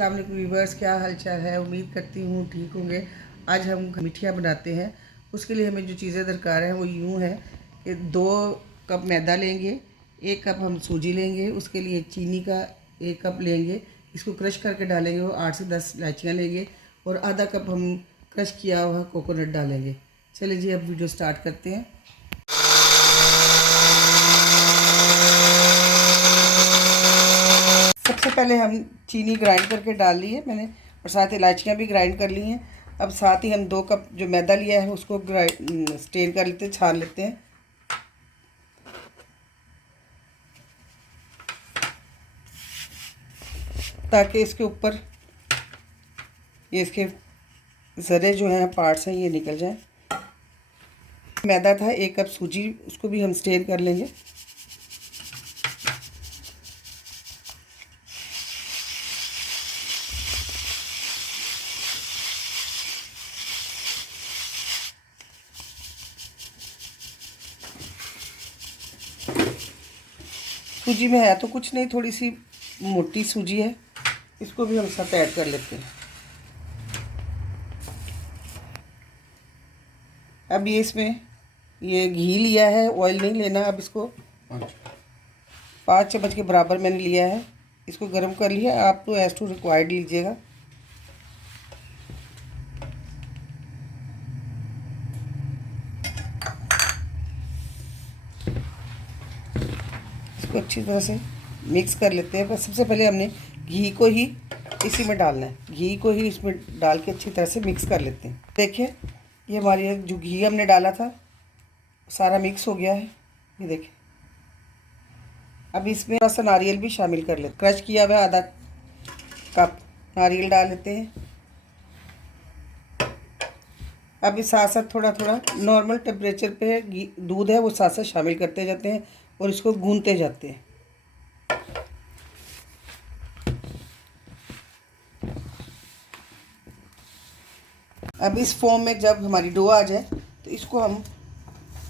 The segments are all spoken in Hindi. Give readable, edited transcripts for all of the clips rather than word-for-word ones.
अस्सलाम वालेकुम व्यूअर्स, क्या हाल चाल है। उम्मीद करती हूँ ठीक होंगे। आज हम मिठिया बनाते हैं। उसके लिए हमें जो चीज़ें दरकार हैं वो यूँ है कि 2 कप मैदा लेंगे, 1 कप हम सूजी लेंगे, उसके लिए चीनी का 1 कप लेंगे, इसको क्रश करके डालेंगे। वो 8 से 10 इलायचियाँ लेंगे और आधा कप हम क्रश किया हुआ कोकोनट डालेंगे। चलिए जी, अब वीडियो स्टार्ट करते हैं। सबसे पहले हम चीनी ग्राइंड करके डाल ली है मैंने, और साथ इलायचियाँ भी ग्राइंड कर ली हैं। अब साथ ही हम 2 कप जो मैदा लिया है उसको स्टेन कर लेते हैं, छान लेते हैं। ताकि इसके ऊपर ये इसके ज़रे जो हैं पार्ट्स हैं ये निकल जाएं। मैदा था 1 कप सूजी, उसको भी हम स्टेन कर लेंगे। सूजी में है तो कुछ नहीं, थोड़ी सी मोटी सूजी है, इसको भी हम साथ ऐड कर लेते हैं। अब ये इसमें ये घी लिया है, ऑयल नहीं लेना। अब इसको 5 चम्मच के बराबर मैंने लिया है, इसको गर्म कर लिया। आप तो एज टू रिक्वायर्ड लीजिएगा। इसको अच्छी तरह से मिक्स कर लेते हैं। बस सबसे पहले हमने घी को ही इसी में डालना है, घी को ही इसमें डाल के अच्छी तरह से मिक्स कर लेते हैं। देखिए ये हमारी जो घी हमने डाला था सारा मिक्स हो गया है, ये देखिए। अब इसमें थोड़ा सा नारियल भी शामिल कर लेते, क्रश किया हुआ आधा कप नारियल डाल लेते हैं। अब इस साथ साथ थोड़ा थोड़ा नॉर्मल टेम्परेचर पे दूध है वो साथ साथ शामिल करते जाते हैं और इसको गूंथते जाते हैं। अब इस फॉर्म में जब हमारी डो आ जाए तो इसको हम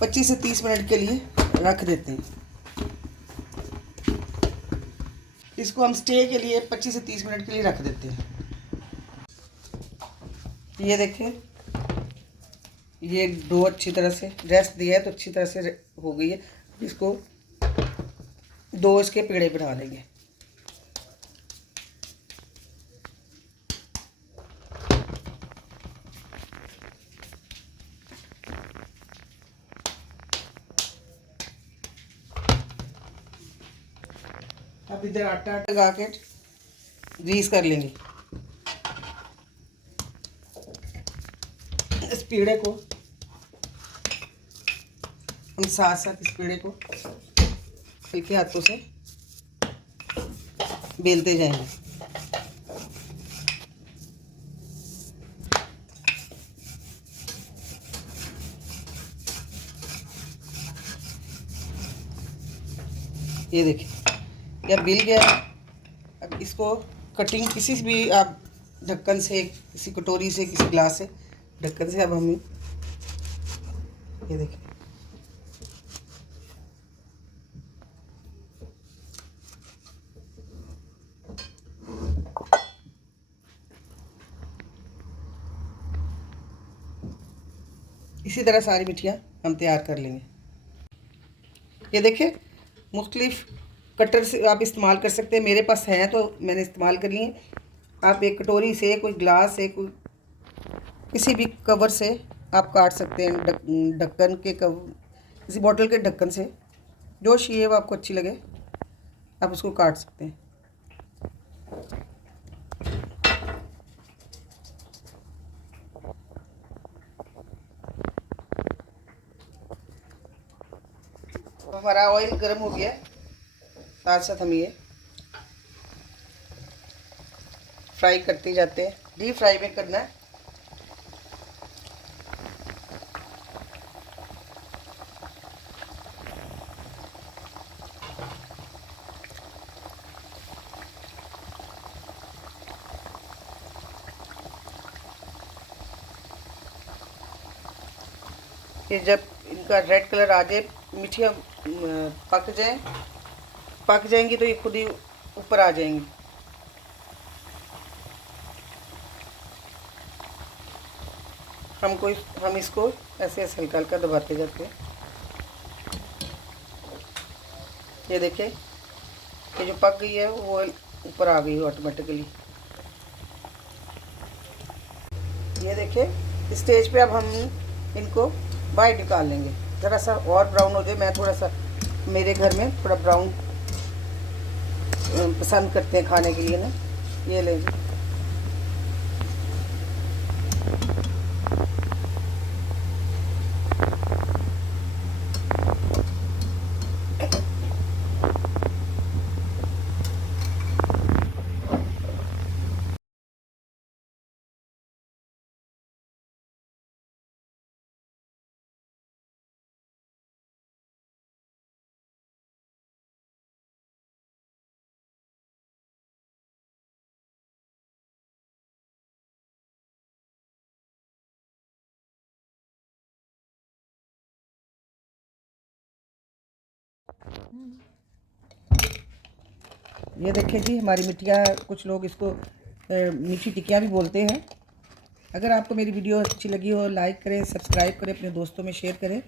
25 से 30 मिनट के लिए रख देते हैं। इसको हम स्टे के लिए 25 से 30 मिनट के लिए रख देते हैं। ये देखें, ये डो अच्छी तरह से रेस्ट दिया है तो अच्छी तरह से हो गई है। इसको 2 इसके पेड़े बना लेंगे। अब इधर आटा लगा के ग्रीस कर लेंगे। इस पेड़े को हम साथ साथ इस पेड़े को हल्के हाथों से बेलते जाएंगे। ये देखिए यह बिल गया। अब इसको कटिंग किसी भी आप ढक्कन से, किसी कटोरी से, किसी ग्लास से ढक्कन से अब हम ये देखिए इसी तरह सारी मिठियाँ हम तैयार कर लेंगे। ये देखिए मुख्तलिफ कटर से आप इस्तेमाल कर सकते हैं, मेरे पास है तो मैंने इस्तेमाल कर लिए। आप एक कटोरी से, कोई ग्लास से, कोई किसी भी कवर से आप काट सकते हैं। ढक्कन के कवर, किसी बोतल के ढक्कन से, जो शेप आपको अच्छी लगे आप उसको काट सकते हैं। हमारा ऑयल गर्म हो गया, साथ साथ हम ये फ्राई करते जाते हैं। डीप फ्राई में करना है। ये जब इनका रेड कलर आ जाए, मिठियाँ पक जाएंगी तो ये खुद ही ऊपर आ जाएंगी। हम इसको ऐसे ऐसे हल्का हल्का दबाते जाते हैं। ये देखें, ये जो पक गई है वो ऊपर आ गई ऑटोमेटिकली। ये देखें, स्टेज पे अब हम इनको बाहर निकाल लेंगे। ज़रा सा और ब्राउन हो जाए, मैं थोड़ा सा, मेरे घर में थोड़ा ब्राउन पसंद करते हैं खाने के लिए ना। ये ले जी। ये देखें जी, हमारी मिठिया, कुछ लोग इसको मीठी टिक्कियाँ भी बोलते हैं। अगर आपको मेरी वीडियो अच्छी लगी हो, लाइक करें, सब्सक्राइब करें, अपने दोस्तों में शेयर करें।